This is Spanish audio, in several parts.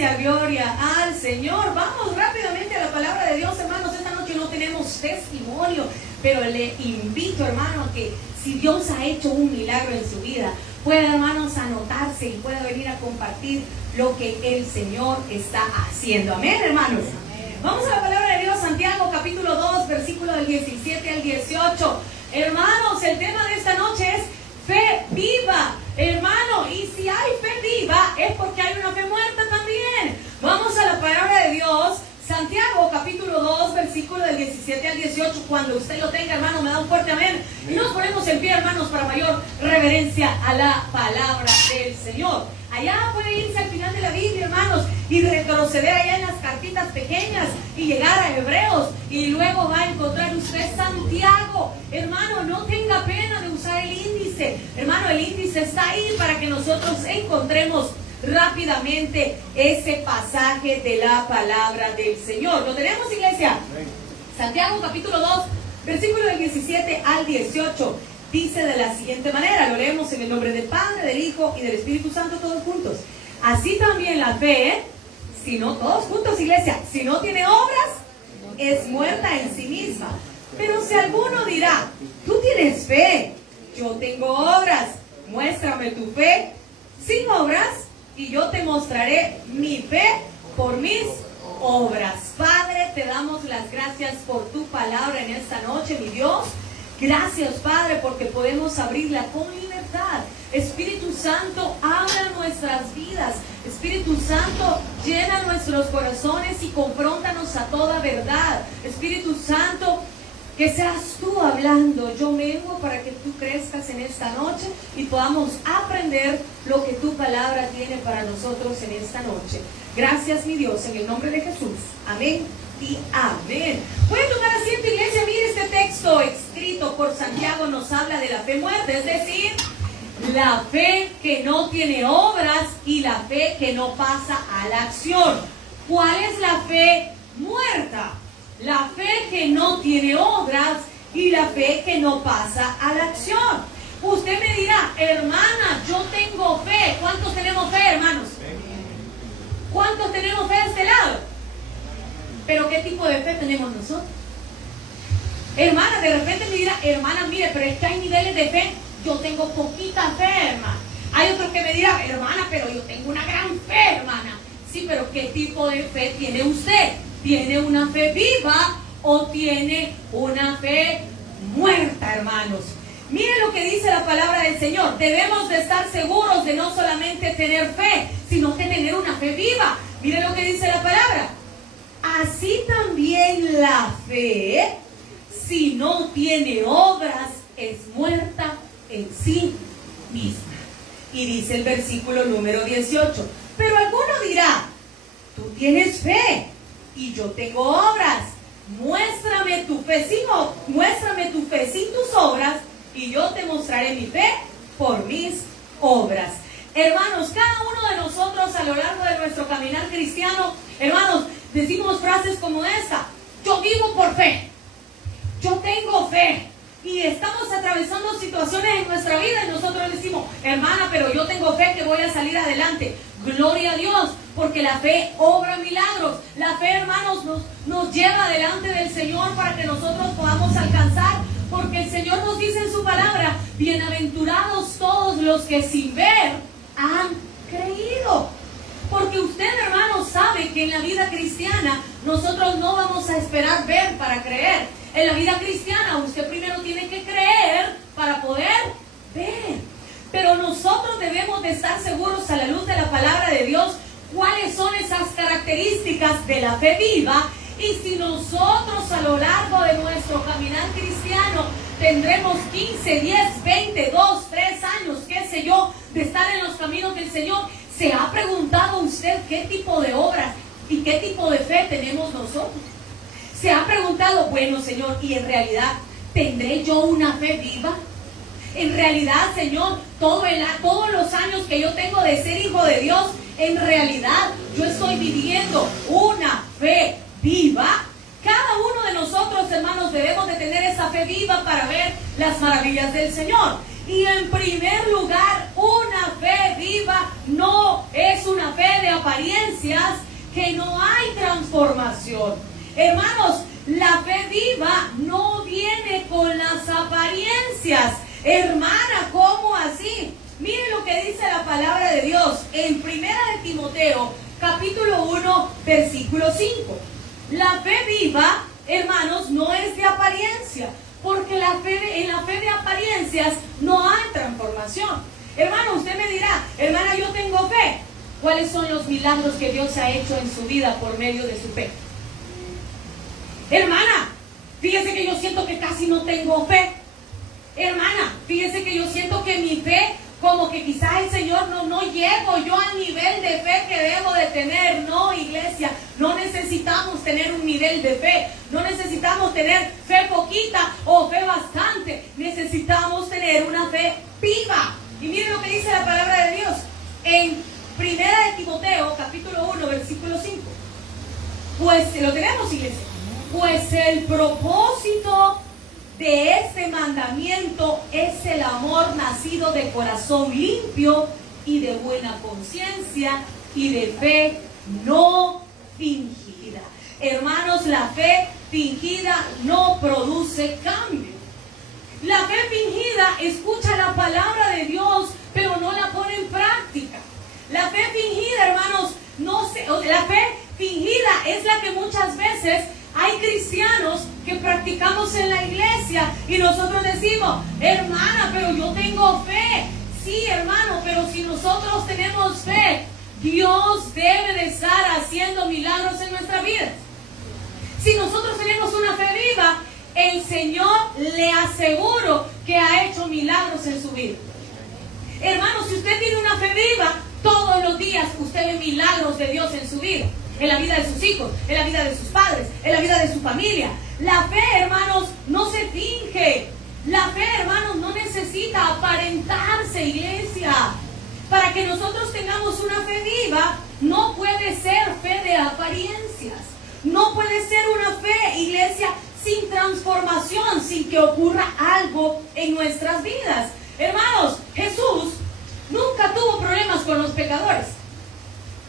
iglesia, gloria al Señor. Vamos rápidamente a la palabra de Dios, hermanos. Esta noche no tenemos testimonio, pero le invito, hermano, a que si Dios ha hecho un milagro en su vida, pueda, hermanos, anotarse y pueda venir a compartir lo que el Señor está haciendo. Amén, hermanos. Amén. Vamos a la palabra de Dios, Santiago capítulo 2, versículo del 17 al 18. Hermanos, el tema de esta noche es fe viva, hermano. Y si hay fe viva es porque hay una fe muerta también. Vamos a la palabra de Dios, Santiago capítulo 2, versículo del 17 al 18. Cuando usted lo tenga, hermano, me da un fuerte amén. Y nos ponemos en pie, hermanos, para mayor reverencia a la palabra del Señor. Allá puede irse al final de la Biblia, hermanos, y retroceder allá en las cartitas pequeñas y llegar a Hebreos, y luego va a encontrar usted Santiago. Hermano, no tenga pena de usar el índice. Hermano, el índice está ahí para que nosotros encontremos rápidamente ese pasaje de la palabra del Señor. ¿Lo tenemos, iglesia? Santiago capítulo 2, versículo del 17 al 18. Dice de la siguiente manera, lo leemos en el nombre del Padre, del Hijo y del Espíritu Santo, todos juntos. Así también la fe, si no, todos juntos, iglesia, si no tiene obras, es muerta en sí misma. Pero si alguno dirá, tú tienes fe, yo tengo obras, muéstrame tu fe sin obras, y yo te mostraré mi fe por mis obras. Padre, te damos las gracias por tu palabra en esta noche, mi Dios. Gracias, Padre, porque podemos abrirla con libertad. Espíritu Santo, habla nuestras vidas. Espíritu Santo, llena nuestros corazones y confróntanos a toda verdad. Espíritu Santo, que seas tú hablando. Yo mengo para que tú crezcas en esta noche y podamos aprender lo que tu palabra tiene para nosotros en esta noche. Gracias, mi Dios, en el nombre de Jesús. Amén y amén. Voy a tomar asiento, iglesia. Mire, este texto escrito por Santiago nos habla de la fe muerta, es decir, la fe que no tiene obras y la fe que no pasa a la acción. ¿Cuál es la fe muerta? La fe que no tiene obras y la fe que no pasa a la acción. Usted me dirá, hermana, yo tengo fe. ¿Cuántos tenemos fe, hermanos? ¿Cuántos tenemos fe de este lado? Pero ¿qué tipo de fe tenemos nosotros? Hermana, de repente me dirá, hermana, mire, pero es que hay niveles de fe. Yo tengo poquita fe, hermana. Hay otros que me dirán, hermana, pero yo tengo una gran fe, hermana. Sí, pero ¿qué tipo de fe tiene usted? ¿Tiene una fe viva o tiene una fe muerta, hermanos? Mire lo que dice la palabra del Señor. Debemos de estar seguros de no solamente tener fe, sino que tener una fe viva. Mire lo que dice la palabra. Así también la fe, si no tiene obras, es muerta en sí misma. Y dice el versículo número 18. Pero alguno dirá, tú tienes fe y yo tengo obras. Muéstrame tu fe sin tus obras, y yo te mostraré mi fe por mis obras. Hermanos, cada uno de nosotros a lo largo de nuestro caminar cristiano, hermanos, decimos frases como esta: yo vivo por fe, yo tengo fe. Y estamos atravesando situaciones en nuestra vida y nosotros decimos, hermana, pero yo tengo fe que voy a salir adelante. Gloria a Dios, porque la fe obra milagros. La fe, hermanos, nos lleva delante del Señor para que nosotros podamos alcanzar. Porque el Señor nos dice en su palabra, bienaventurados todos los que sin ver han creído. Porque usted, hermano, sabe que en la vida cristiana nosotros no vamos a esperar ver para creer. En la vida cristiana usted primero tiene que creer para poder ver. Pero nosotros debemos de estar seguros a la luz de la palabra de Dios cuáles son esas características de la fe viva. Y si nosotros a lo largo de nuestro caminar cristiano tendremos 15, 10, 20, 2, 3 años, qué sé yo, de estar en los caminos del Señor, ¿se ha preguntado usted qué tipo de obras y qué tipo de fe tenemos nosotros? ¿Se ha preguntado, bueno, Señor, y en realidad, ¿tendré yo una fe viva? En realidad, Señor, todos los años que yo tengo de ser hijo de Dios, en realidad yo estoy viviendo una fe viva. Cada uno de nosotros, hermanos, debemos de tener esa fe viva para ver las maravillas del Señor. Y en primer lugar, una fe viva no es una fe de apariencia. apariencias que no hay transformación. Hermanos, la fe viva no viene con las apariencias. Hermana, ¿cómo así? Mire lo que dice la palabra de Dios en 1 de Timoteo, capítulo 1, versículo 5. La fe viva, hermanos, no es de apariencia, porque en la fe de apariencias no hay transformación. Hermano, usted me dirá, hermana, yo tengo fe. ¿Cuáles son los milagros que Dios ha hecho en su vida por medio de su fe? Hermana, fíjese que yo siento que casi no tengo fe. Hermana, fíjese que yo siento que mi fe, como que quizás el Señor no llego yo al nivel de fe que debo de tener. No, iglesia, no necesitamos tener un nivel de fe. No necesitamos tener fe poquita o fe bastante. Necesitamos tener una fe viva. Y miren lo que dice la palabra de Dios en 1 de Timoteo, capítulo 1, versículo 5. Pues, lo tenemos, iglesia. Pues el propósito de este mandamiento es el amor nacido de corazón limpio y de buena conciencia y de fe no fingida. Hermanos, la fe fingida no produce cambio. La fe fingida escucha la palabra de Dios, pero no la pone en práctica. La fe fingida, hermanos, la fe fingida es la que muchas veces hay cristianos que practicamos en la iglesia y nosotros decimos, hermana, pero yo tengo fe. Sí, hermano, pero si nosotros tenemos fe, Dios debe de estar haciendo milagros en nuestra vida. Si nosotros tenemos una fe viva, el Señor, le aseguro que ha hecho milagros en su vida. Hermano, si usted tiene una fe viva, todos los días usted ve milagros de Dios en su vida. En la vida de sus hijos, en la vida de sus padres, en la vida de su familia. La fe, hermanos, no se finge. La fe, hermanos, no necesita aparentarse, iglesia. Para que nosotros tengamos una fe viva, no puede ser fe de apariencias. No puede ser una fe, iglesia, sin transformación, sin que ocurra algo en nuestras vidas. Hermanos, Jesús nunca tuvo problemas con los pecadores.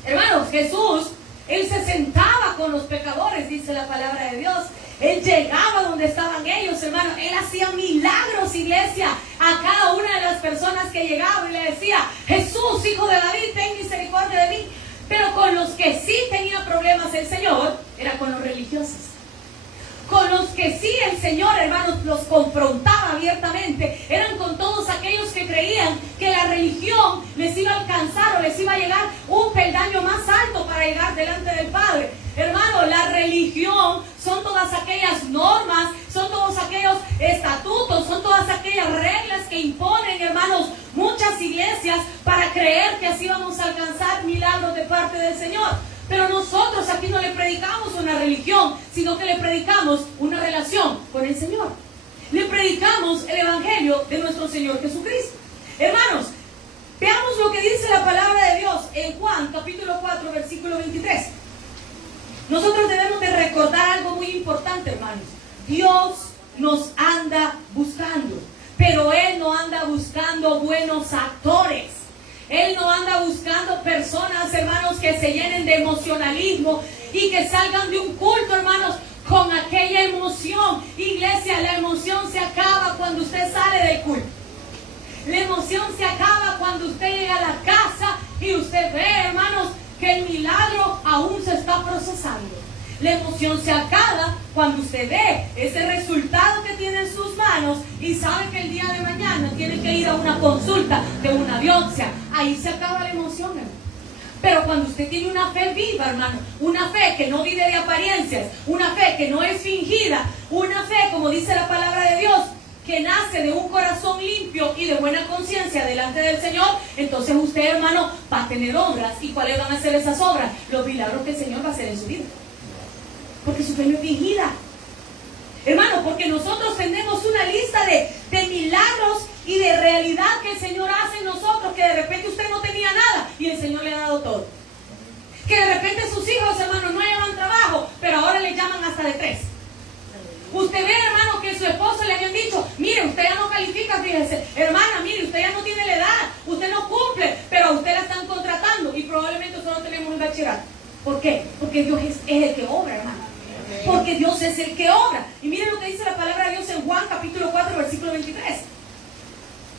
Hermanos, Jesús, Él se sentaba con los pecadores, dice la palabra de Dios. Él llegaba donde estaban ellos, hermano. Él hacía milagros, iglesia, a cada una de las personas que llegaba y le decía, Jesús, hijo de David, ten misericordia de mí. Pero con los que sí tenía problemas el Señor, era con los religiosos. Con los que sí el Señor, hermanos, los confrontaba abiertamente, eran con todos aquellos que creían que la religión les iba a alcanzar o les iba a llegar un peldaño más alto para llegar delante del Padre. Hermano, la religión son todas aquellas normas, son todos aquellos estatutos, son todas aquellas reglas que imponen, hermanos, muchas iglesias para creer que así vamos a alcanzar milagros de parte del Señor. Pero nosotros aquí no le predicamos una religión, sino que le predicamos una relación con el Señor. Le predicamos el evangelio de nuestro Señor Jesucristo. Hermanos, veamos lo que dice la palabra de Dios en Juan capítulo 4, versículo 23. Nosotros debemos de recordar algo muy importante, hermanos. Dios nos anda buscando, pero Él no anda buscando buenos actores. Él no anda buscando personas, hermanos, que se llenen de emocionalismo y que salgan de un culto, hermanos, con aquella emoción. Iglesia, la emoción se acaba cuando usted sale del culto. La emoción se acaba cuando usted llega a la casa y usted ve, hermanos, que el milagro aún se está procesando. La emoción se acaba cuando usted ve ese resultado que tiene en sus manos y sabe que el día de mañana tiene que ir a una consulta de una biopsia. Ahí se acaba la emoción, hermano. Pero cuando usted tiene una fe viva, hermano, una fe que no vive de apariencias, una fe que no es fingida, una fe, como dice la palabra de Dios, que nace de un corazón limpio y de buena conciencia delante del Señor, entonces usted, hermano, va a tener obras. ¿Y cuáles van a ser esas obras? Los milagros que el Señor va a hacer en su vida. Porque su fe no es fingida. Hermano, porque nosotros tenemos una lista de milagros y de realidad que el Señor hace en nosotros, que de repente usted no tenía nada y el Señor le ha dado todo. Que de repente sus hijos, hermano, no llevan trabajo, pero ahora le llaman hasta de 3. Usted ve, hermano, que su esposo le habían dicho, mire, usted ya no califica, fíjese, hermana, mire, usted ya no tiene la edad, usted no cumple, pero a usted la están contratando y probablemente solo tenemos un bachillerato. ¿Por qué? Porque Dios es el que obra, hermano. Porque Dios es el que obra. Y miren lo que dice la palabra de Dios en Juan capítulo 4 versículo 23.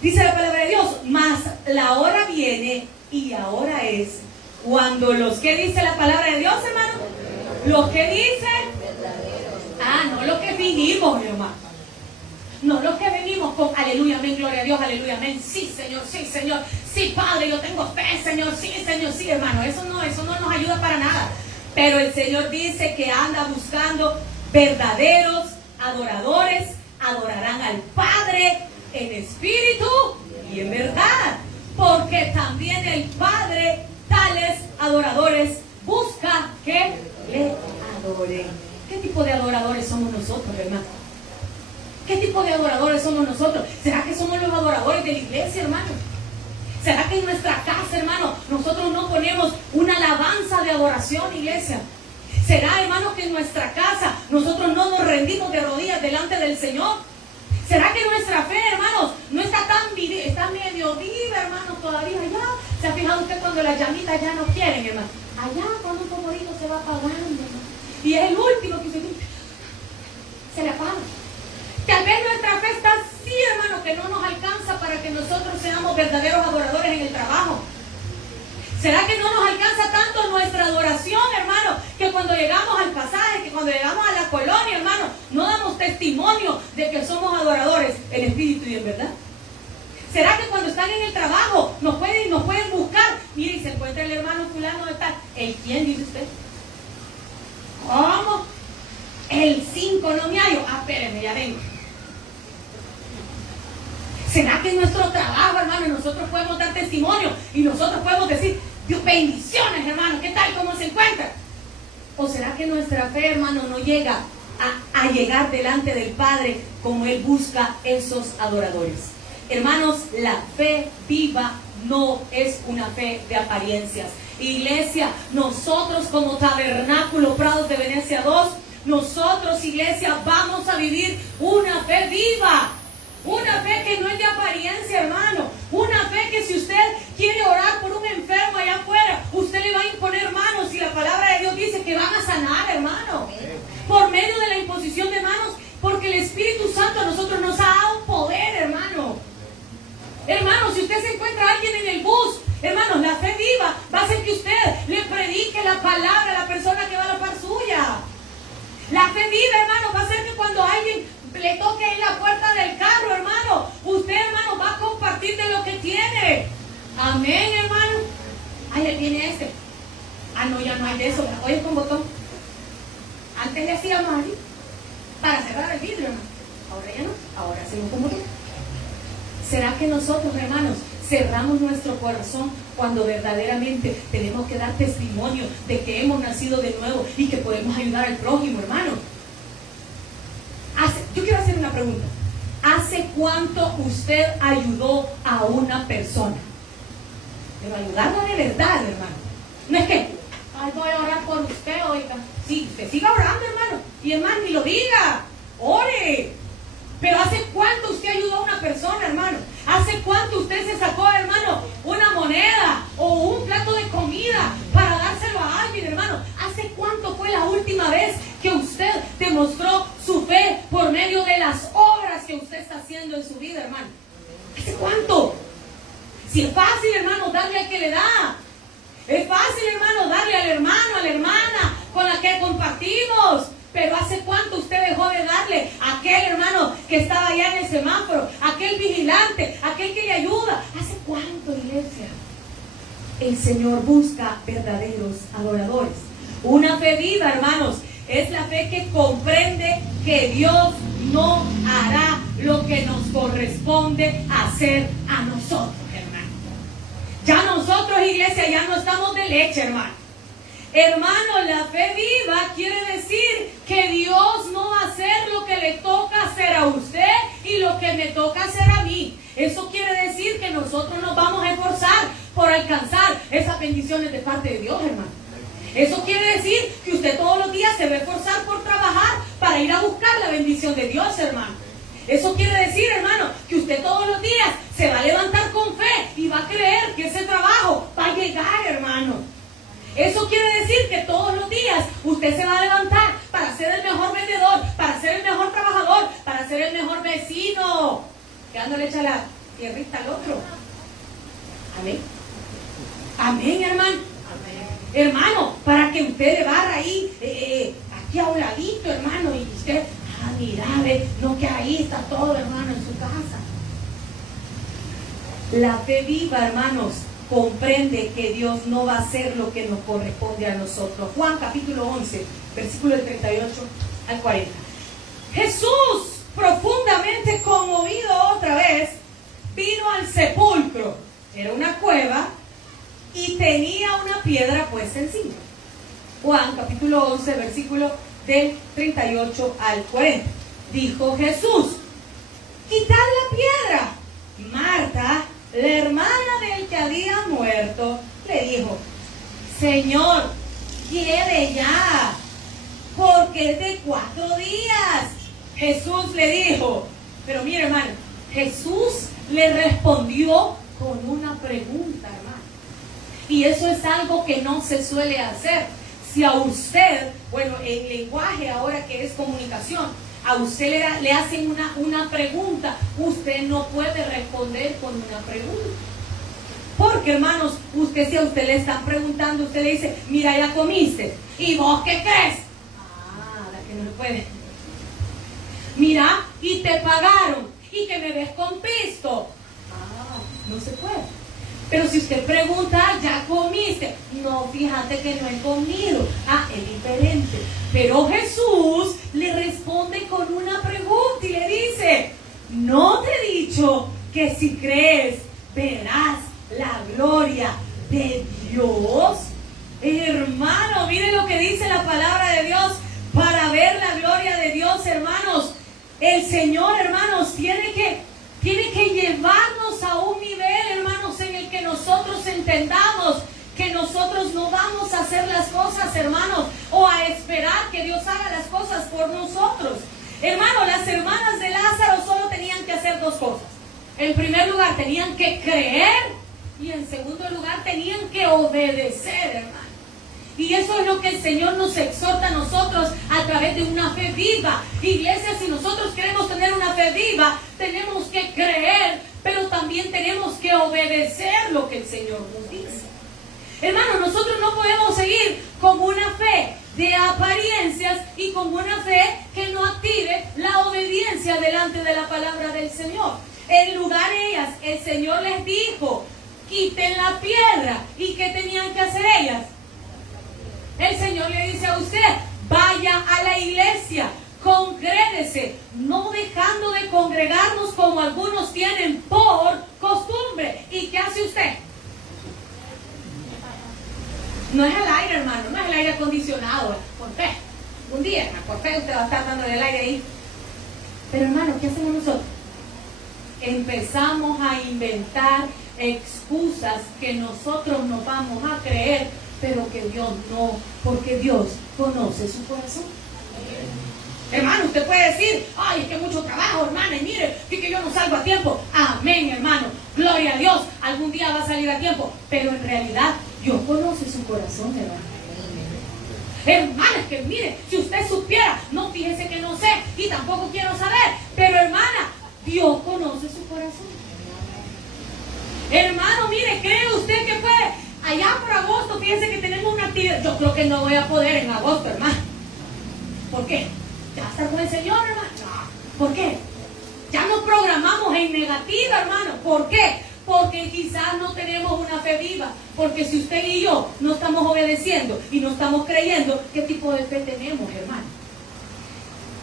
Dice la palabra de Dios: mas la hora viene y ahora es cuando los que dice la palabra de Dios, hermano, los que dicen, no los que fingimos, hermano, no los que venimos con aleluya, amén, gloria a Dios, aleluya, amén, sí Señor, sí Padre, yo tengo fe, Señor, sí hermano, eso no nos ayuda para nada. Pero el Señor dice que anda buscando verdaderos adoradores, adorarán al Padre en espíritu y en verdad, porque también el Padre tales adoradores busca que le adoren. ¿Qué tipo de adoradores somos nosotros, hermano? ¿Qué tipo de adoradores somos nosotros? ¿Será que somos los adoradores de la iglesia, hermano? ¿Será que en nuestra casa, hermano, nosotros no ponemos una alabanza de adoración, iglesia? ¿Será, hermano, que en nuestra casa nosotros no nos rendimos de rodillas delante del Señor? ¿Será que nuestra fe, hermanos, no está tan viva, está medio viva, hermanos, todavía allá? ¿Se ha fijado usted cuando las llamitas ya no quieren, hermano? Allá cuando un poquito se va apagando, hermano. Y es el último que se le apaga. Tal vez nuestra fe está así, hermano, que no nos alcanza para que nosotros seamos verdaderos adoradores en el trabajo. ¿Será que no nos alcanza tanto nuestra adoración, hermano, que cuando llegamos al pasaje, que cuando llegamos a la colonia, hermano, no damos testimonio de que somos adoradores en espíritu y en verdad? ¿Será que cuando están en el trabajo nos pueden buscar? Mire, y se encuentra el hermano fulano de tal. ¿El quién, dice usted? ¿Cómo? El 5 no me hallo. Espérenme, ya vengo. ¿Será que en nuestro trabajo, hermano, nosotros podemos dar testimonio y nosotros podemos decir, Dios, bendiciones, hermano, ¿qué tal? ¿Cómo se encuentra? ¿O será que nuestra fe, hermano, no llega a llegar delante del Padre como Él busca esos adoradores? Hermanos, la fe viva no es una fe de apariencias. Iglesia, nosotros como Tabernáculo Prados de Venecia 2, nosotros, iglesia, vamos a vivir una fe viva. Una fe que no es de apariencia, hermano. Una fe que si usted quiere orar por un enfermo allá afuera, usted le va a imponer manos y la palabra de Dios dice que van a sanar, hermano. Por medio de la imposición de manos, porque el Espíritu Santo a nosotros nos ha dado poder, hermano. Hermano, si usted se encuentra a alguien en el bus, hermano, la fe viva va a ser que usted le predique la palabra a la persona que va a la par suya. La fe viva, hermano, va a ser que cuando alguien le toque en la puerta del carro, hermano, usted, hermano, va a compartir de lo que tiene. Amén, hermano. Ay, él viene este. No, ya no hay de eso. Hoy es con botón. Antes le hacíamos así para cerrar el vidrio, hermano. Ahora ya no. Ahora hacemos con botón. ¿Será que nosotros, hermanos, cerramos nuestro corazón cuando verdaderamente tenemos que dar testimonio de que hemos nacido de nuevo y que podemos ayudar al prójimo, hermano? Yo quiero hacer una pregunta. ¿Hace cuánto usted ayudó a una persona? Pero ayudarla de verdad, hermano. No es que, voy a orar por usted, oiga. Sí, usted siga orando, hermano. Y hermano, ni lo diga. Ore. Pero ¿hace cuánto usted ayudó a una persona, hermano? ¿Hace cuánto usted se sacó, hermano, una moneda o un plato de comida para dárselo a alguien, hermano? ¿Hace cuánto fue la última vez que usted demostró su fe por medio de las obras que usted está haciendo en su vida, hermano? ¿Hace cuánto? Si es fácil, hermano, darle al que le da. Es fácil, hermano, darle al hermano, a la hermana con la que compartimos. Pero ¿hace cuánto usted dejó de darle a aquel hermano que estaba allá en el semáforo, aquel vigilante, aquel que le ayuda? ¿Hace cuánto, iglesia? El Señor busca verdaderos adoradores. Una fe viva, hermanos, es la fe que comprende que Dios no hará lo que nos corresponde hacer a nosotros, hermano. Ya nosotros, iglesia, ya no estamos de leche, hermano. Hermano, la fe viva quiere decir que Dios no va a hacer lo que le toca hacer a usted y lo que me toca hacer a mí. Eso quiere decir que nosotros nos vamos a esforzar por alcanzar esas bendiciones de parte de Dios, hermano. Eso quiere decir que usted todos los días se va a esforzar por trabajar para ir a buscar la bendición de Dios, hermano. Eso quiere decir, hermano, que usted todos los días se va a levantar con fe y va a creer que ese trabajo va a llegar, hermano. Eso quiere decir que todos los días usted se va a levantar para ser el mejor vendedor, para ser el mejor trabajador, para ser el mejor vecino. Que no le echa la tierrita al otro. Amén. Amén, hermano. Amén. Hermano, para que usted le barra ahí, aquí a un ladito, hermano, y usted, mira, ve, no, que ahí está todo, hermano, en su casa. La fe viva, hermanos, comprende que Dios no va a hacer lo que nos corresponde a nosotros. Juan capítulo 11, versículo del 38 al 40. Jesús, profundamente conmovido otra vez, vino al sepulcro. Era una cueva y tenía una piedra puesta encima. Juan capítulo 11, versículo del 38 al 40. Dijo Jesús: quitad la piedra. Marta, la hermana del que había muerto, le dijo: Señor, quiere ya, porque es de 4 días. Jesús le dijo, pero mire, hermano, Jesús le respondió con una pregunta, hermano. Y eso es algo que no se suele hacer. Si a usted, bueno, en lenguaje ahora que es comunicación, a usted le hacen una pregunta, usted no puede responder con una pregunta. Porque, hermanos, si a usted le están preguntando, usted le dice: mira, ya comiste. ¿Y vos qué crees? La que no puede. Mira, y te pagaron. ¿Y que me ves con pisto? No se puede. Pero si usted pregunta: ¿ya comiste? No, fíjate que no he comido. Es diferente. Pero Jesús le responde con una pregunta y le dice: ¿no te he dicho que si crees verás la gloria de Dios? Hermano, mire lo que dice la palabra de Dios. Para ver la gloria de Dios, hermanos, el Señor, hermanos, tiene que llevarnos a un nivel, hermanos, en el que nosotros entendamos que nosotros no vamos a hacer las cosas, hermanos, o a esperar que Dios haga las cosas por nosotros. Hermano, las hermanas de Lázaro solo tenían que hacer 2 cosas. En primer lugar, tenían que creer, y en segundo lugar, tenían que obedecer, hermano. Y eso es lo que el Señor nos exhorta a nosotros a través de una fe viva. Iglesia, si nosotros queremos tener una fe viva, tenemos que creer, pero también tenemos que obedecer lo que el Señor nos dice. Hermano, nosotros no podemos seguir con una fe de apariencias y con una fe que no active la obediencia delante de la palabra del Señor. En lugar de ellas, el Señor les dijo: quiten la piedra. ¿Y qué tenían que hacer ellas? El Señor le dice a usted: vaya a la iglesia, congréguese, no dejando de congregarnos como algunos tienen por costumbre. ¿Y qué hace usted? No es el aire, hermano, no es el aire acondicionado, por fe. Un día, por fe, usted va a estar dando el aire ahí. Pero, hermano, ¿qué hacemos nosotros? Empezamos a inventar excusas que nosotros nos vamos a creer, pero que Dios no, porque Dios conoce su corazón. Hermano, usted puede decir: ay, es que mucho trabajo, hermano, y mire, que yo no salgo a tiempo. Amén, hermano, gloria a Dios, algún día va a salir a tiempo, pero en realidad Dios conoce su corazón, hermano. Hermana, es que mire, si usted supiera, no, fíjese que no sé, y tampoco quiero saber, pero hermana, Dios conoce su corazón. Hermano, mire, ¿cree usted que puede? Allá por agosto, fíjense que tenemos una actividad. Yo creo que no voy a poder en agosto, hermano. ¿Por qué? ¿Ya está con el Señor, hermano? No. ¿Por qué? Ya nos programamos en negativo, hermano. ¿Por qué? Porque quizás no tenemos una fe viva. Porque si usted y yo no estamos obedeciendo y no estamos creyendo, ¿qué tipo de fe tenemos, hermano?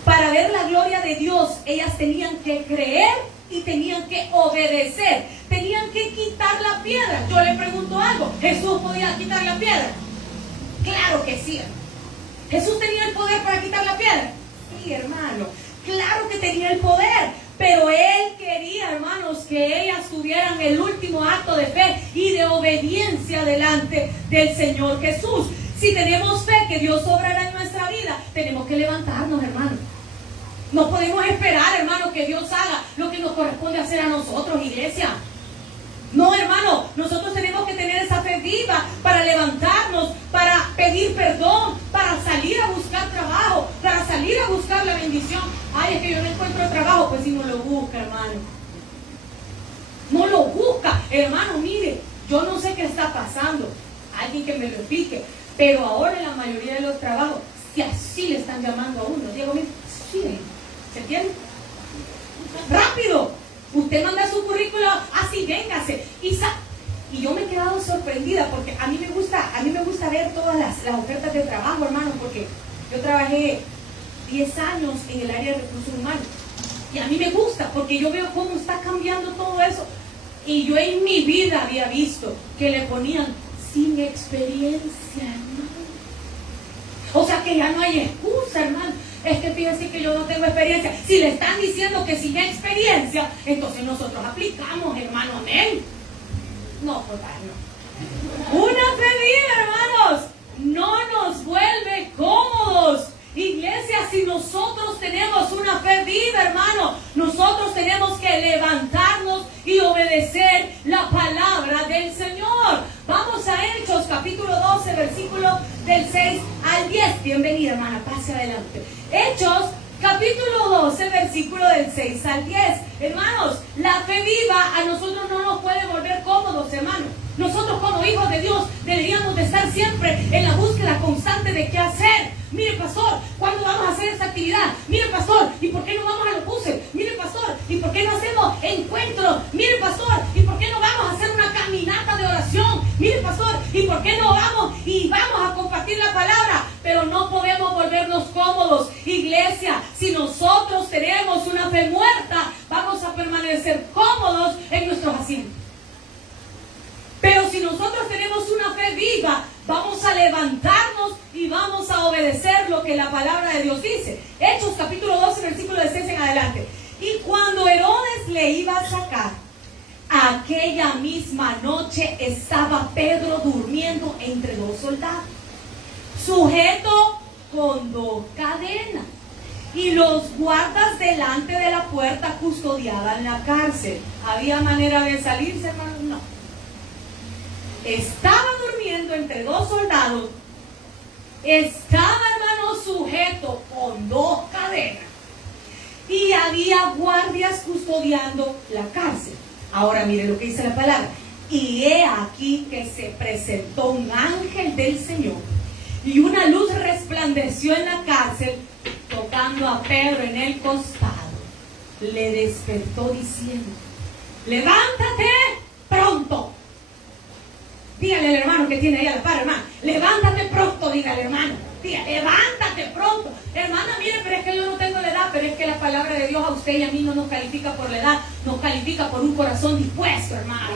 Para ver la gloria de Dios, ellas tenían que creer y tenían que obedecer. Tenían que quitar la piedra. Yo le pregunto algo: ¿Jesús podía quitar la piedra? Claro que sí. ¿Jesús tenía el poder para quitar la piedra? Sí, hermano. Claro que tenía el poder. Pero Él quería, hermanos, que ellas tuvieran el último acto de fe y de obediencia delante del Señor Jesús. Si tenemos fe que Dios obrará en nuestra vida, tenemos que levantarnos, hermano. No podemos esperar, hermano, que Dios haga lo que nos corresponde hacer a nosotros, iglesia. No, hermano, nosotros tenemos que tener esa fe viva para levantarnos, para pedir perdón, para salir a buscar trabajo, para salir a buscar la bendición. Ay, es que yo no encuentro trabajo. Pues si no lo busca, hermano. No lo busca, hermano. Mire, yo no sé qué está pasando. Alguien que me lo explique. Pero ahora en la mayoría de los trabajos, si así le están llamando a uno. Diego, mire, sí, ¿se entiende? Rápido. Usted manda su currículum, así véngase. Y yo me he quedado sorprendida porque a mí me gusta ver todas las ofertas de trabajo, hermano, porque yo trabajé 10 años en el área de recursos humanos. Y a mí me gusta porque yo veo cómo está cambiando todo eso. Y yo en mi vida había visto que le ponían sin experiencia, hermano. O sea que ya no hay excusa, hermano. Es que fíjense que yo no tengo experiencia. Si le están diciendo que sin experiencia, entonces nosotros aplicamos, hermano, amén. No, pues no. Una fe viva, hermanos, no nos vuelve cómodos. Iglesia, si nosotros tenemos una fe viva, hermano, nosotros tenemos que levantarnos y obedecer la palabra del Señor. Vamos a Hechos, capítulo 12, versículo del 6 al 10. Bienvenida, hermana, pase adelante. Hechos, capítulo 12, versículo del 6 al 10. Hermanos, la fe viva a nosotros no nos puede volver cómodos, hermanos. Nosotros como hijos de Dios deberíamos de estar siempre en la búsqueda constante de qué hacer. Mire, pastor, ¿cuándo vamos a hacer esta actividad? Mire, pastor, ¿y por qué no vamos a los buses? Mire, pastor, ¿y por qué no hacemos encuentros? Mire, pastor, ¿y por qué no vamos a hacer una caminata de oración? Mire, pastor, ¿y por qué no vamos a compartir la palabra? Pero no podemos volvernos cómodos. Iglesia, si nosotros tenemos una fe muerta, vamos a permanecer cómodos en nuestros asientos. Pero si nosotros tenemos una fe viva, vamos a levantarnos y vamos a obedecer lo que la palabra de Dios dice. Hechos capítulo 12, versículo de 6 en adelante. Y cuando Herodes le iba a sacar, aquella misma noche estaba Pedro durmiendo entre dos soldados, sujeto con 2 cadenas. Y los guardas delante de la puerta custodiaban la cárcel. ¿Había manera de salirse, hermano? No. Estaba durmiendo entre 2 soldados. Estaba, hermano, sujeto con 2 cadenas. Y había guardias custodiando la cárcel. Ahora mire lo que dice la palabra. Y he aquí que se presentó un ángel del Señor. Y una luz resplandeció en la cárcel, tocando a Pedro en el costado. Le despertó diciendo: levántate pronto. Dígale al hermano que tiene ahí a la par, hermano. Levántate pronto, dígale, hermano. Dígale, levántate pronto. Hermana, mire, pero es que yo no tengo la edad. Pero es que la palabra de Dios a usted y a mí no nos califica por la edad. Nos califica por un corazón dispuesto, hermano.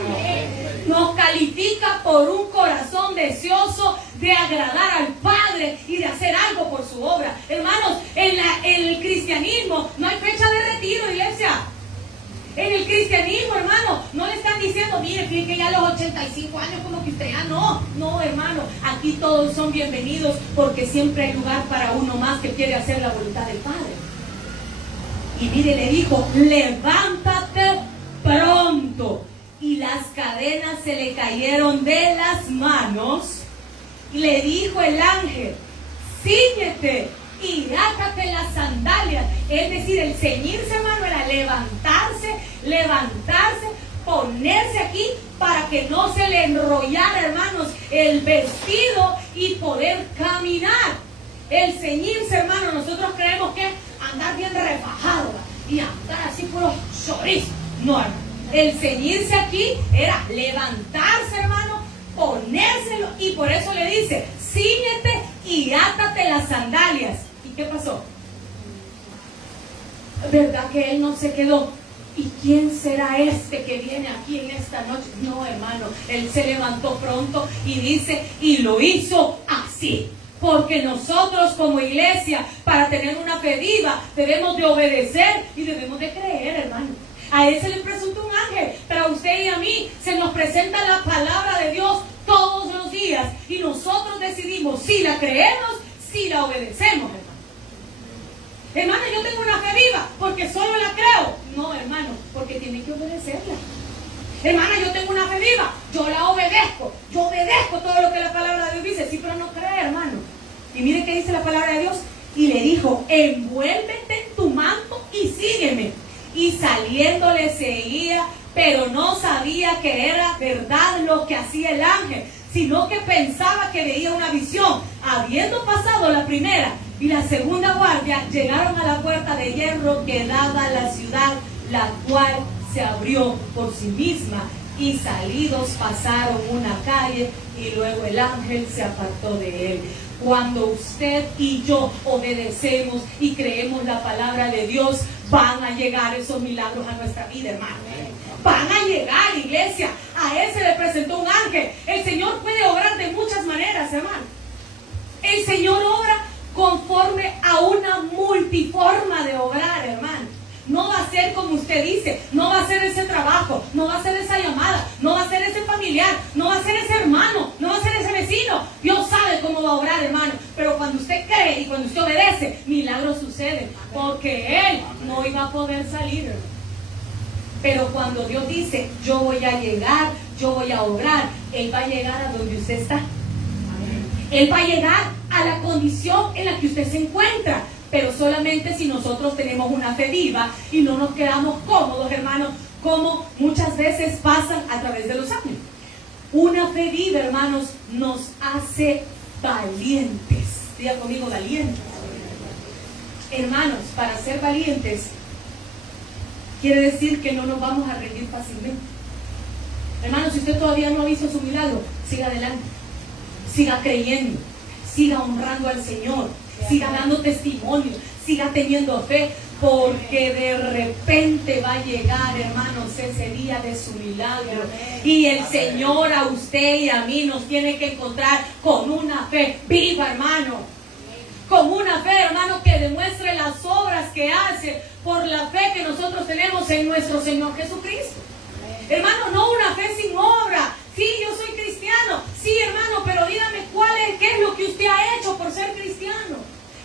Nos califica por un corazón deseoso de agradar al Padre y de hacer algo por su obra. Hermanos, en el cristianismo no hay fecha de retiro, iglesia. En el cristianismo, hermano, no le están diciendo, mire, fíjate que ya a los 85 años como que usted ya no, hermano, aquí todos son bienvenidos porque siempre hay lugar para uno más que quiere hacer la voluntad del Padre. Y mire, le dijo, levántate pronto. Y las cadenas se le cayeron de las manos. Y le dijo el ángel, cíñete y átate las sandalias. Es decir, el ceñirse, hermano, era levantarse, ponerse aquí para que no se le enrollara, hermanos, el vestido y poder caminar. El ceñirse, hermano, nosotros creemos que andar bien refajado y andar así puro chorizo. No, hermano. El ceñirse aquí era levantarse, hermano, ponérselo, y por eso le dice, cíñete y átate las sandalias. ¿Y qué pasó? ¿Verdad que él no se quedó? ¿Y quién será este que viene aquí en esta noche? No, hermano, él se levantó pronto y dice, y lo hizo así. Porque nosotros como iglesia, para tener una fe viva, debemos de obedecer y debemos de creer, hermano. A él se le presentó un ángel, pero a usted y a mí se nos presenta la palabra de Dios todos los días. Y nosotros decidimos si la creemos, si la obedecemos, hermano. Hermano, yo tengo una fe viva porque solo la creo. No, hermano, porque tiene que obedecerla. Hermana, yo tengo una fe viva, yo la obedezco, yo obedezco todo lo que la palabra de Dios dice. Sí, pero no cree, hermano. Y mire qué dice la palabra de Dios. Y le dijo, envuélvete en tu manto y sígueme. Y saliendo le seguía, pero no sabía que era verdad lo que hacía el ángel, sino que pensaba que veía una visión. Habiendo pasado la primera y la segunda guardia, llegaron a la puerta de hierro que daba a la ciudad, la cual se abrió por sí misma, y salidos pasaron una calle, y luego el ángel se apartó de él. Cuando usted y yo obedecemos y creemos la palabra de Dios, van a llegar esos milagros a nuestra vida, hermano. Van a llegar, iglesia. A él se le presentó un ángel. El Señor puede obrar de muchas maneras, hermano. El Señor obra conforme a una multiforma de obrar, hermano. No va a ser como usted dice, no va a ser ese trabajo, no va a ser esa llamada, no va a ser ese familiar, no va a ser ese hermano, no va a ser ese vecino. Dios sabe cómo va a obrar, hermano. Pero cuando usted cree y cuando usted obedece, milagros suceden, porque él no iba a poder salir. Pero cuando Dios dice, yo voy a llegar, yo voy a obrar, él va a llegar a donde usted está. Él va a llegar a la condición en la que usted se encuentra. Pero solamente si nosotros tenemos una fe viva y no nos quedamos cómodos, hermanos, como muchas veces pasan a través de los años. Una fe viva, hermanos, nos hace valientes. Diga conmigo, valientes. Hermanos, para ser valientes, quiere decir que no nos vamos a rendir fácilmente. Hermanos, si usted todavía no ha visto su milagro, siga adelante. Siga creyendo. Siga honrando al Señor. Siga dando testimonio, siga teniendo fe, porque de repente va a llegar, hermanos, ese día de su milagro. Y el Señor a usted y a mí nos tiene que encontrar con una fe viva, hermano. Con una fe, hermano, que demuestre las obras que hace por la fe que nosotros tenemos en nuestro Señor Jesucristo. Hermano, no una fe sin obra. Sí, yo soy cristiano. Sí, hermano, pero dígame qué es lo que usted ha hecho por ser cristiano.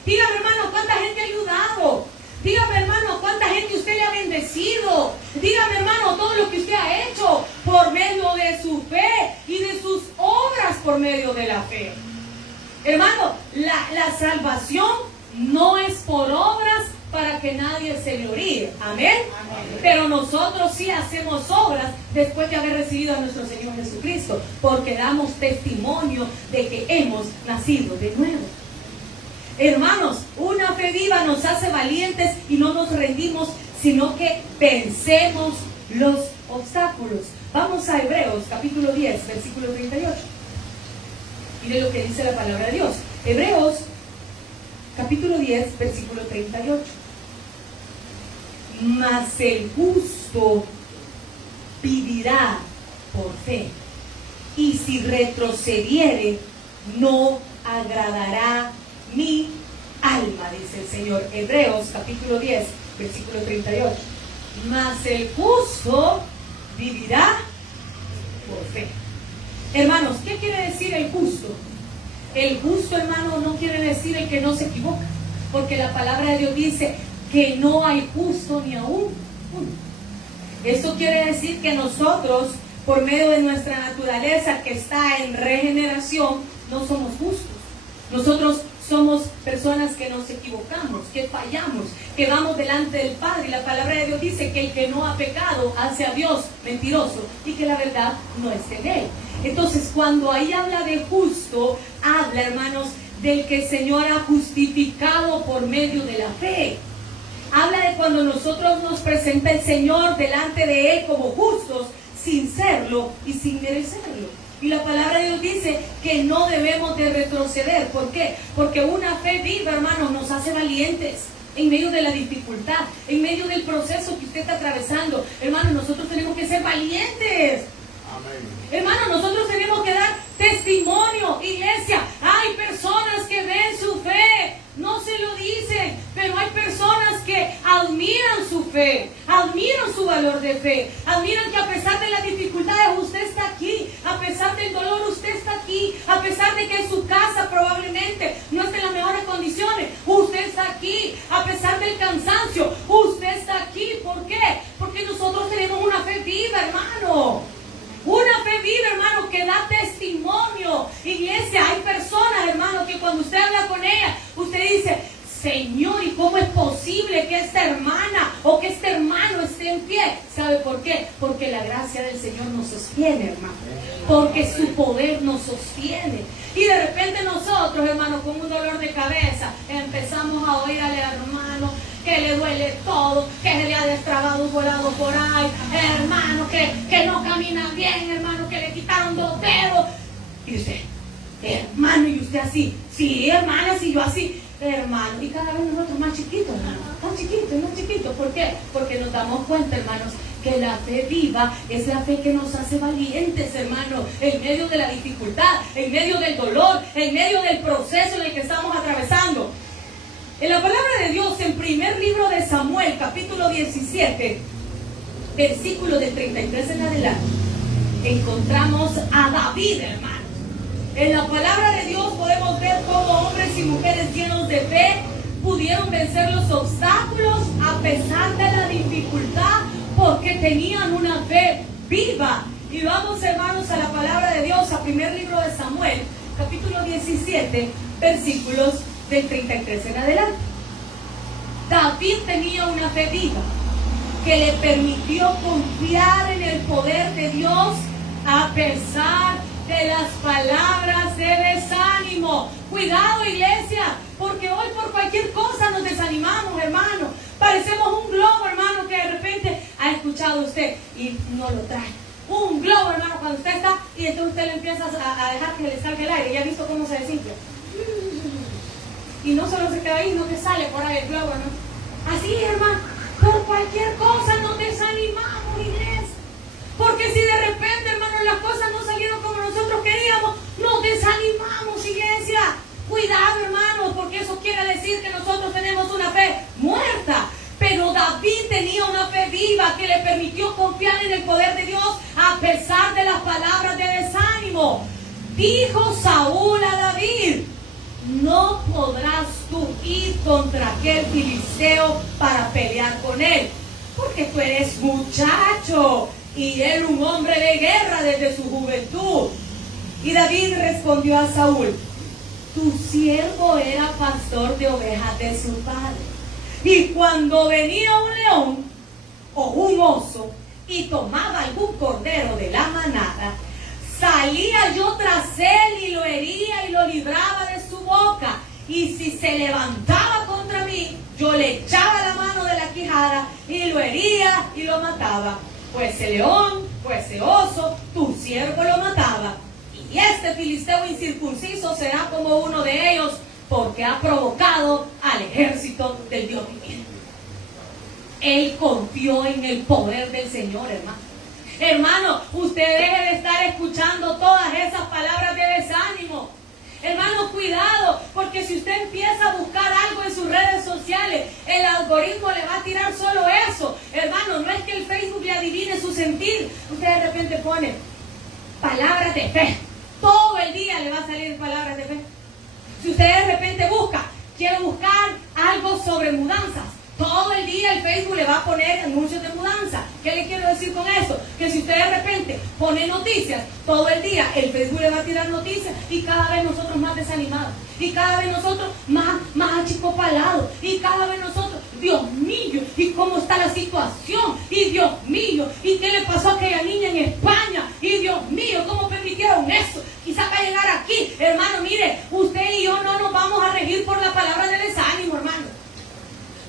Dígame, hermano, cuánta gente ha ayudado. Dígame, hermano, cuánta gente usted le ha bendecido. Dígame, hermano, todo lo que usted ha hecho por medio de su fe y de sus obras por medio de la fe. Hermano, la salvación no es por obras para que nadie se gloríe. Amén. Pero nosotros sí hacemos obras después de haber recibido a nuestro Señor Jesucristo, porque damos testimonio de que hemos nacido de nuevo. Hermanos, una fe viva nos hace valientes y no nos rendimos, sino que vencemos los obstáculos. Vamos a Hebreos capítulo 10, versículo 38. Mire lo que dice la palabra de Dios. Hebreos capítulo 10, versículo 38. Mas el justo vivirá por fe, y si retrocediere, no agradará mi alma, dice el Señor. Hebreos capítulo 10, versículo 38. Mas el justo vivirá por fe. Hermanos, ¿qué quiere decir el justo? El justo, hermano, no quiere decir el que no se equivoca, porque la palabra de Dios dice que no hay justo ni aún uno. Esto quiere decir que nosotros, por medio de nuestra naturaleza que está en regeneración, no somos justos. Nosotros somos personas que nos equivocamos, que fallamos, que vamos delante del Padre. Y la palabra de Dios dice que el que no ha pecado hace a Dios mentiroso y que la verdad no es en él. Entonces, cuando ahí habla de justo, habla, hermanos, del que el Señor ha justificado por medio de la fe. Habla de cuando nosotros nos presenta el Señor delante de Él como justos, sin serlo y sin merecerlo. Y la palabra de Dios dice que no debemos de retroceder. ¿Por qué? Porque una fe viva, hermanos, nos hace valientes en medio de la dificultad, en medio del proceso que usted está atravesando. Hermanos, nosotros tenemos que ser valientes. Amén. Hermanos, nosotros tenemos que dar testimonio, iglesia. Hay personas que ven su fe, no se lo dicen, pero hay personas que admiran su fe, admiran su valor de fe, admiran que a pesar de las dificultades usted está aquí, a pesar del dolor usted está aquí, a pesar de que en su casa probablemente no esté en las mejores condiciones, usted está aquí, a pesar del cansancio, usted está aquí. ¿Por qué? Porque nosotros tenemos una fe viva, hermano. con ella, usted dice, Señor, ¿y cómo es posible que esta hermana o que este hermano esté en pie? ¿Sabe por qué? Porque la gracia del Señor nos sostiene, hermano. Porque su poder nos sostiene. Y de repente nosotros, hermano, con un dolor de cabeza, empezamos a oír al hermano que le duele todo, que se le ha destrabado un volado por ahí, hermano, que no camina bien, hermano, que le quitaron 2 dedos. Y usted, hermano, y usted así, sí, hermana, sí, yo así. Hermano, y cada vez nosotros más chiquitos, hermano, más chiquitos. ¿Por qué? Porque nos damos cuenta, hermanos, que la fe viva es la fe que nos hace valientes, hermano, en medio de la dificultad, en medio del dolor, en medio del proceso en el que estamos atravesando. En la palabra de Dios, en primer libro de Samuel, capítulo 17, versículo del 33 en adelante, encontramos a David, hermano. En la palabra de Dios podemos ver cómo hombres y mujeres llenos de fe pudieron vencer los obstáculos a pesar de la dificultad, porque tenían una fe viva. Y vamos, hermanos, a la palabra de Dios, a primer libro de Samuel, capítulo 17, versículos del 33 en adelante. David tenía una fe viva que le permitió confiar en el poder de Dios a pesar de las palabras de desánimo. Cuidado, iglesia, porque hoy por cualquier cosa nos desanimamos, hermano. Parecemos un globo, hermano, que de repente ha escuchado usted y no lo trae. Un globo, hermano, cuando usted está y entonces usted le empieza a dejar que le salga el aire. ¿Ya ha visto cómo se desinfla? Y no solo se queda ahí, sino que sale por ahí el globo, ¿no? Así, hermano, por cualquier cosa nos desanimamos, iglesia. Porque si de repente, hermano, las cosas no salieron como nosotros queríamos, nos desanimamos, iglesia. Cuidado, hermanos, porque eso quiere decir que nosotros tenemos una fe muerta. Pero David tenía una fe viva que le permitió confiar en el poder de Dios a pesar de las palabras de desánimo. Dijo Saúl a David: no podrás tú ir contra aquel filisteo para pelear con él, porque tú eres muchacho y él un hombre de guerra desde su juventud. Y David respondió a Saúl: tu siervo era pastor de ovejas de su padre, y cuando venía un león o un oso y tomaba algún cordero de la manada, salía yo tras él y lo hería y lo libraba de su boca. Y si se levantaba contra mí, yo le echaba la mano de la quijada y lo hería y lo mataba. Fuese león, fuese oso, tu siervo lo mataba. Y este filisteo incircunciso será como uno de ellos, porque ha provocado al ejército del Dios viviente. Él confió en el poder del Señor, hermano. Hermano, usted deje de estar escuchando todas esas palabras de desánimo. Hermano, cuidado, porque si usted empieza a buscar algo en sus redes sociales, el algoritmo le va a tirar solo eso. Hermano, no es que el Facebook le adivine su sentir. Usted de repente pone palabras de fe. Todo el día le va a salir palabras de fe. Si usted de repente quiere buscar algo sobre mudanzas, todo el día el Facebook le va a poner anuncios de mudanza. ¿Qué le quiero decir con esto? Que si usted de repente pone noticias, todo el día el Facebook le va a tirar noticias y cada vez nosotros más desanimados. Y cada vez nosotros más achicopalados. Y cada vez nosotros, Dios mío, ¿y cómo está la situación? Y Dios mío, ¿y qué le pasó a aquella niña en España? Y Dios mío, ¿cómo permitieron eso? Quizás va a llegar aquí. Hermano, mire, usted y yo no nos vamos a regir por la palabra de desánimo, hermano.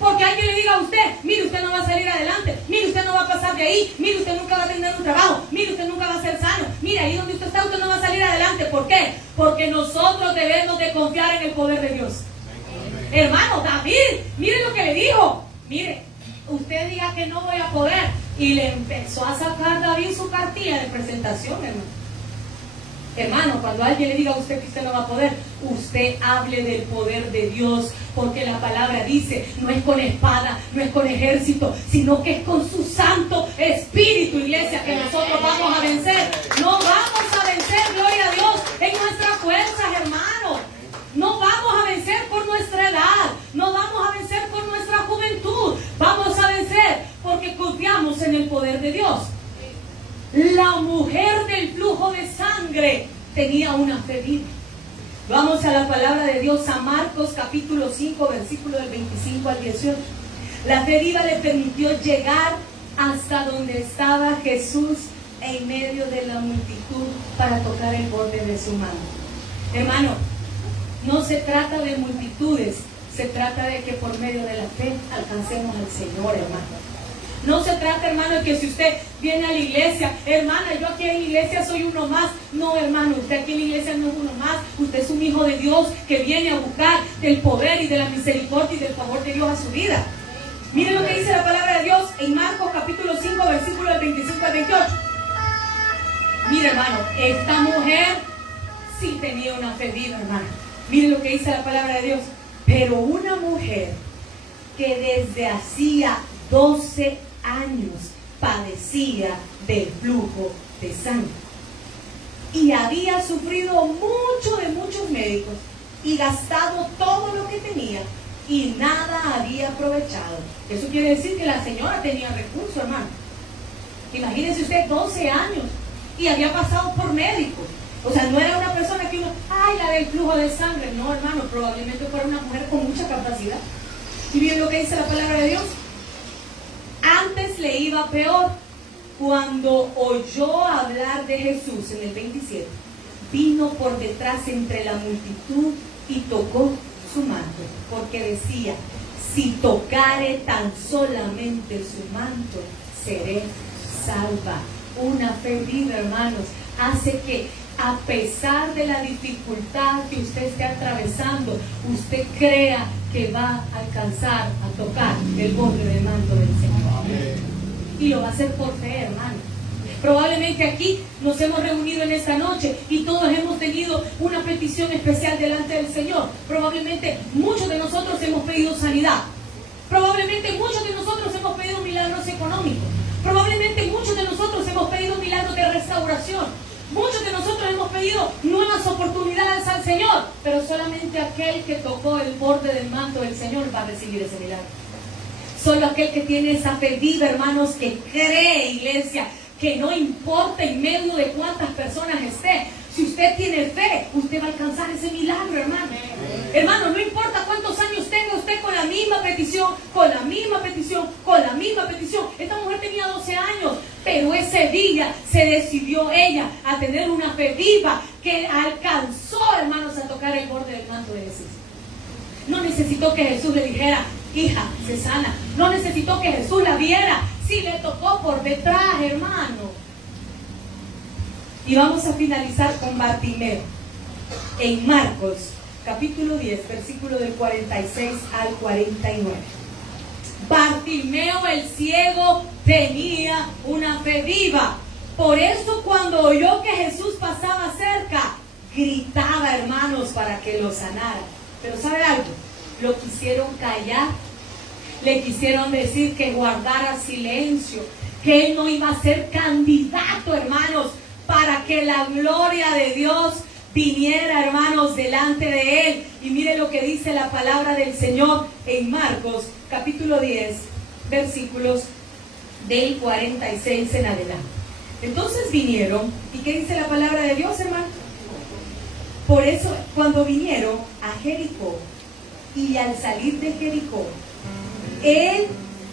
Porque alguien le diga a usted: mire, usted no va a salir adelante, mire, usted no va a pasar de ahí, mire, usted nunca va a tener un trabajo, mire, usted nunca va a ser sano, mire, ahí donde usted no va a salir adelante. ¿Por qué? Porque nosotros debemos de confiar en el poder de Dios. Amén. Hermano, David, mire lo que le dijo: mire, usted diga que no voy a poder. Y le empezó a sacar David su cartilla de presentación, hermano. Hermano, cuando alguien le diga a usted que usted no va a poder, usted hable del poder de Dios, porque la palabra dice: no es con espada, no es con ejército, sino que es con su Santo Espíritu, iglesia, que nosotros vamos a vencer. No vamos a vencer, gloria a Dios, en nuestras fuerzas, hermano. No vamos a vencer por nuestra edad, no vamos a vencer por nuestra juventud, vamos a vencer porque confiamos en el poder de Dios. La mujer del flujo de sangre tenía una fe viva. Vamos a la palabra de Dios, a Marcos capítulo 5, versículo del 25 al 18. La fe viva le permitió llegar hasta donde estaba Jesús en medio de la multitud para tocar el borde de su mano. Hermano, no se trata de multitudes, se trata de que por medio de la fe alcancemos al Señor, hermano. No se trata, hermano, de que si usted viene a la iglesia, hermana, yo aquí en la iglesia soy uno más. No, hermano, usted aquí en la iglesia no es uno más. Usted es un hijo de Dios que viene a buscar del poder y de la misericordia y del favor de Dios a su vida. Miren lo que dice la palabra de Dios en Marcos capítulo 5, versículo del 25 al 28. Mire, hermano, esta mujer sí tenía una fe viva, hermano. Miren lo que dice la palabra de Dios. Pero una mujer que desde hacía 12 años padecía del flujo de sangre y había sufrido mucho de muchos médicos y gastado todo lo que tenía y nada había aprovechado. Eso quiere decir que la señora tenía recursos, hermano. Imagínense usted, 12 años y había pasado por médicos. O sea, no era una persona que uno, ay, la del flujo de sangre. No, hermano, probablemente fuera una mujer con mucha capacidad. ¿Y bien lo que dice la palabra de Dios? Antes le iba peor. Cuando oyó hablar de Jesús, en el 27, vino por detrás entre la multitud y tocó su manto, porque decía, si tocare tan solamente su manto, seré salva. Una fe viva, hermanos, hace que a pesar de la dificultad que usted esté atravesando, usted crea que va a alcanzar a tocar el borde del manto del Señor. Amén. Y lo va a hacer por fe, hermano. Probablemente aquí nos hemos reunido en esta noche y todos hemos tenido una petición especial delante del Señor. Probablemente muchos de nosotros hemos pedido sanidad. Probablemente muchos de nosotros hemos pedido milagros económicos. Probablemente muchos de nosotros hemos pedido milagros de restauración. Muchos de nosotros hemos pedido nuevas oportunidades al Señor, pero solamente aquel que tocó el borde del manto del Señor va a recibir ese milagro. Solo aquel que tiene esa fe viva, hermanos, que cree, iglesia, que no importa en medio de cuántas personas esté, si usted tiene fe, usted va a alcanzar ese milagro, hermano. Hermano, no importa cuántos años tenga usted con la misma petición, con la misma petición, con la misma petición. Esta mujer tenía 12 años, pero ese día se decidió ella a tener una fe viva que alcanzó, hermanos, a tocar el borde del manto de Jesús. No necesitó que Jesús le dijera, hija, se sana. No necesitó que Jesús la viera. Sí, le tocó por detrás, hermano. Y vamos a finalizar con Bartimeo. En Marcos, capítulo 10, versículo del 46 al 49. Bartimeo el ciego tenía una fe viva. Por eso cuando oyó que Jesús pasaba cerca, gritaba, hermanos, para que lo sanara. Pero ¿sabe algo? Lo quisieron callar. Le quisieron decir que guardara silencio, que él no iba a ser candidato, hermanos, para que la gloria de Dios viniera, hermanos, delante de él. Y mire lo que dice la palabra del Señor en Marcos, capítulo 10, versículos del 46 en adelante. Entonces vinieron, ¿y qué dice la palabra de Dios, hermano? Por eso, cuando vinieron a Jericó, y al salir de Jericó, él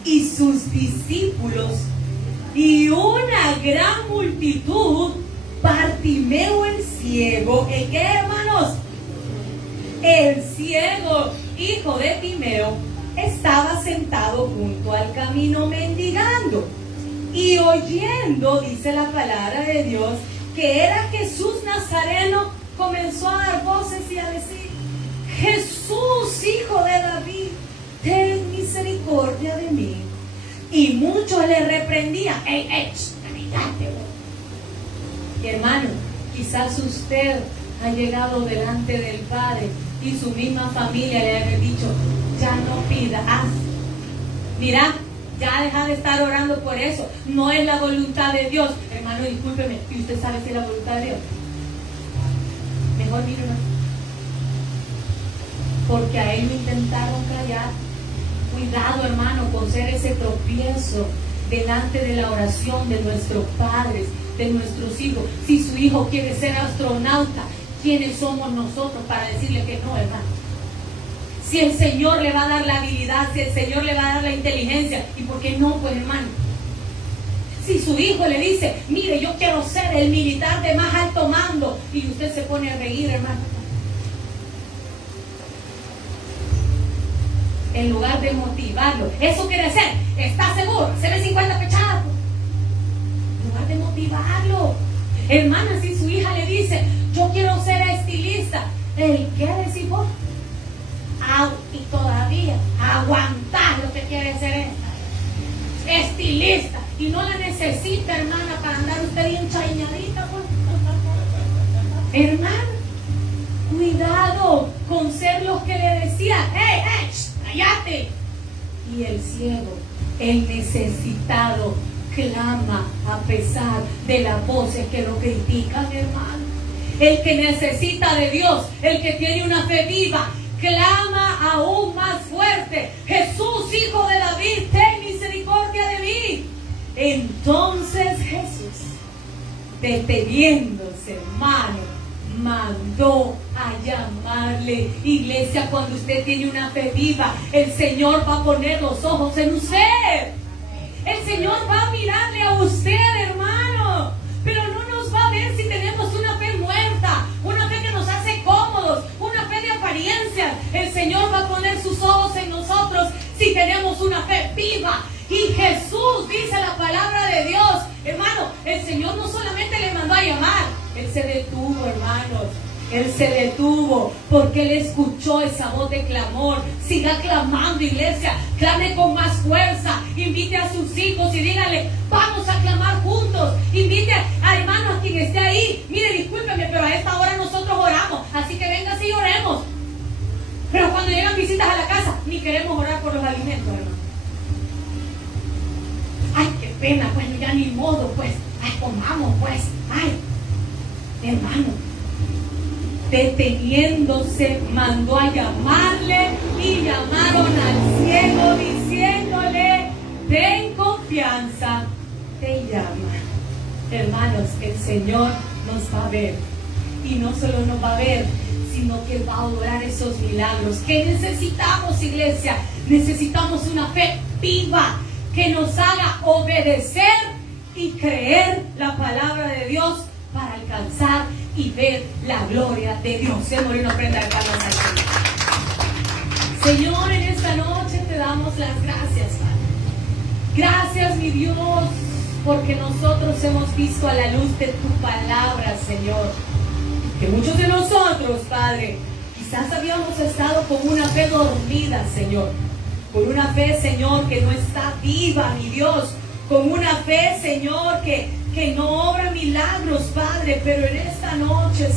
y sus discípulos y una gran multitud, Bartimeo el ciego, ¿el qué, hermanos? El ciego, hijo de Timeo, estaba sentado junto al camino mendigando y oyendo, dice la palabra de Dios, que era Jesús Nazareno, comenzó a dar voces y a decir, Jesús, hijo de David, ten misericordia de mí. Y muchos le reprendían, cállate. Hermano, quizás usted ha llegado delante del Padre y su misma familia le ha dicho, ya no pida, haz. Mira, ya deja de estar orando por eso, no es la voluntad de Dios. Hermano, discúlpeme, ¿y usted sabe si es la voluntad de Dios? Mejor mire una. Porque a él lo intentaron callar. Cuidado, hermano, con ser ese tropiezo delante de la oración de nuestros padres, de nuestros hijos. Si su hijo quiere ser astronauta, ¿quiénes somos nosotros para decirle que no, hermano? Si el Señor le va a dar la habilidad, si el Señor le va a dar la inteligencia, ¿y por qué no, pues, hermano? Si su hijo le dice, mire, yo quiero ser el militar de más alto mando, y usted se pone a reír, hermano, en lugar de motivarlo. Eso quiere ser, ¿está seguro? Se ve 50 pechados. En lugar de motivarlo. Hermana, si su hija le dice, yo quiero ser estilista, ¿el qué decís vos? Y todavía aguantar lo que quiere ser estilista, y no la necesita, hermana, para andar usted bien chañadita, pues. Hermana, cuidado con ser los que le decían, ¡hey, cállate! Y el ciego, el necesitado, clama a pesar de las voces que lo critican, hermano. El que necesita de Dios, el que tiene una fe viva, clama aún más fuerte: Jesús, hijo de David, ten misericordia de mí. Entonces Jesús, deteniéndose, hermano, mandó a llamarle. Iglesia, cuando usted tiene una fe viva, el Señor va a poner los ojos en usted. El Señor va a mirarle a usted, hermano, pero no nos va a ver si tenemos una fe muerta, una fe que nos hace cómodos, una fe de apariencia. El Señor va a poner sus ojos en nosotros si tenemos una fe viva. Y Jesús, dice la palabra de Dios, hermano, el Señor no solamente le mandó a llamar, Él se detuvo, hermanos. Él se detuvo porque Él escuchó esa voz de clamor. Siga clamando, iglesia. Clame con más fuerza. Invite a sus hijos y dígale, vamos a clamar juntos. Invite a hermanos, a quien esté ahí. Mire, discúlpeme, pero a esta hora nosotros oramos. Así que venga y oremos. Pero cuando llegan visitas a la casa, ni queremos orar por los alimentos, hermano. Ay, qué pena, pues ya ni modo, pues. Ay, comamos, pues. Ay, hermano. Deteniéndose, mandó a llamarle, y llamaron al ciego diciéndole, ten confianza, te llama. Hermanos, el Señor nos va a ver, y no solo nos va a ver, sino que va a obrar esos milagros. ¿Qué necesitamos, iglesia? Necesitamos una fe viva que nos haga obedecer y creer la palabra de Dios para alcanzar y ver la gloria de Dios. Señor, y una prenda de palmas al Señor. Señor, en esta noche te damos las gracias, Padre. Gracias, mi Dios, porque nosotros hemos visto a la luz de tu palabra, Señor, que muchos de nosotros, Padre, quizás habíamos estado con una fe dormida, Señor, con una fe, Señor, que no está viva, mi Dios, con una fe, Señor, que no obra milagros, Padre. Pero en esta noche,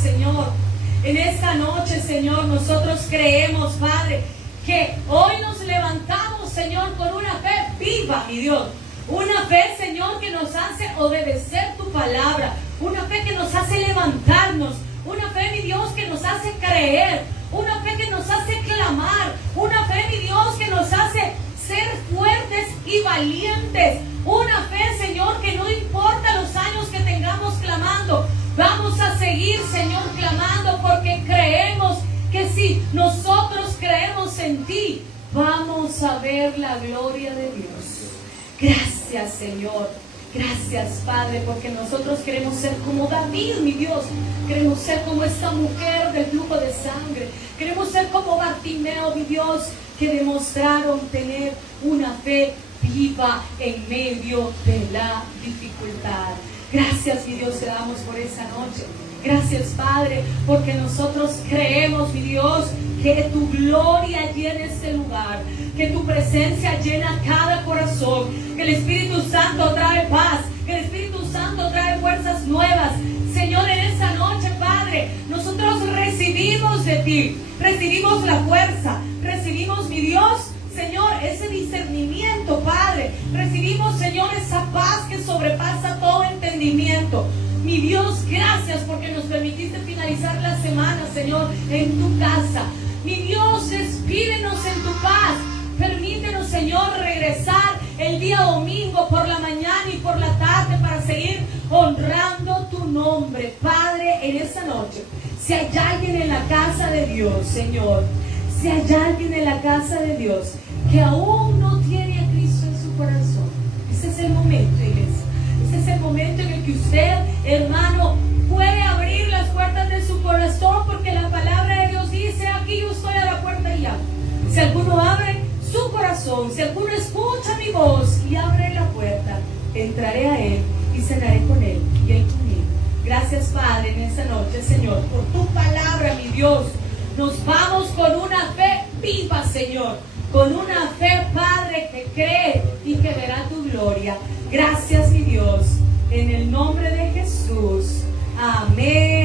Señor, nosotros creemos, Padre, que hoy nos levantamos, Señor, con una fe viva, mi Dios. Una fe, Señor, que nos hace obedecer tu palabra. Una fe que nos hace levantarnos. Una fe, mi Dios, que nos hace creer. Una fe que nos hace clamar. Una fe, mi Dios, que nos hace ser fuertes y valientes. Una fe, Señor, que no importa los años que tengamos clamando, vamos a seguir, Señor, clamando, porque creemos que si nosotros creemos en ti, vamos a ver la gloria de Dios. Gracias, Señor. Gracias, Padre, porque nosotros queremos ser como David, mi Dios. Queremos ser como esta mujer del flujo de sangre. Queremos ser como Bartimeo, mi Dios, que demostraron tener una fe viva en medio de la dificultad. Gracias, mi Dios, te damos por esa noche. Gracias, Padre, porque nosotros creemos, mi Dios, que tu gloria llena este lugar, que tu presencia llena cada corazón, que el Espíritu Santo trae paz, que el Espíritu Santo trae fuerzas nuevas. Señor, en esta noche, Padre, nosotros recibimos de ti, recibimos la fuerza, recibimos, mi Dios, Señor, ese discernimiento, Padre. Recibimos, Señor, esa paz que sobrepasa todo entendimiento. Mi Dios, gracias porque nos permitiste finalizar la semana, Señor, en tu casa. Mi Dios, despídenos en tu paz. Permítenos, Señor, regresar el día domingo por la mañana y por la tarde para seguir honrando tu nombre. Padre, en esta noche Si hay alguien en la casa de Dios, Señor, si hay alguien en la casa de Dios que aún no tiene a Cristo en su corazón, ese es el momento, iglesia. Ese es el momento en el que usted, hermano, puede abrir las puertas de su corazón, porque la palabra de Dios dice: aquí yo estoy a la puerta y llamo. Si alguno abre su corazón, si alguno escucha mi voz y abre la puerta, entraré a él y cenaré con él y él conmigo. Gracias, Padre, en esta noche, Señor, por tu palabra, mi Dios. Nos vamos con una fe viva, Señor, con una fe, Padre, que cree y que verá tu gloria. Gracias, mi Dios, en el nombre de Jesús. Amén.